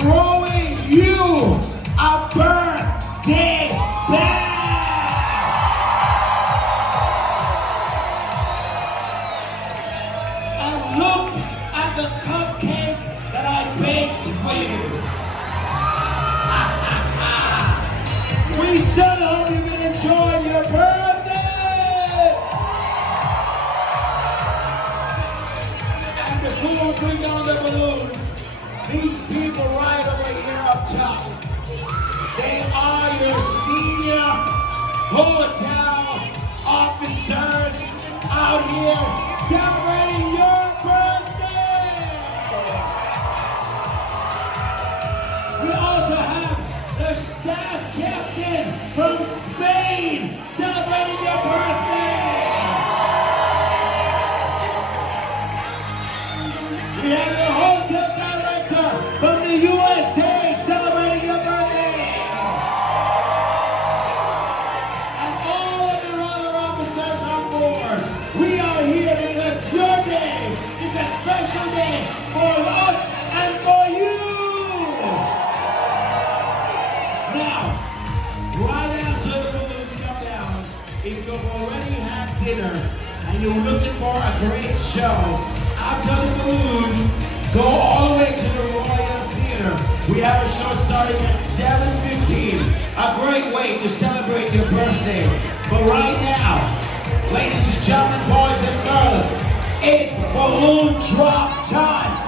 throwing you a birthday bag. And look at the cupcake that I baked for you. We sure hope you've been enjoying your birthday. And before we bring down the balloons, these people right over here up top, they are your senior hotel officers out here celebrating your birthday. We also have the staff captain from Spain celebrating your birthday. We have the hotel director from the USA celebrating your birthday. And all of your other officers on board, we are here because your day is a special day for us and for you. Now, right after the balloons come down, if you've already had dinner and you're looking for a great show, after the balloons, go all the way to the Royal Theater. We have a show starting at 7:15. A great way to celebrate your birthday. But right now, ladies and gentlemen, boys and girls, it's balloon drop time.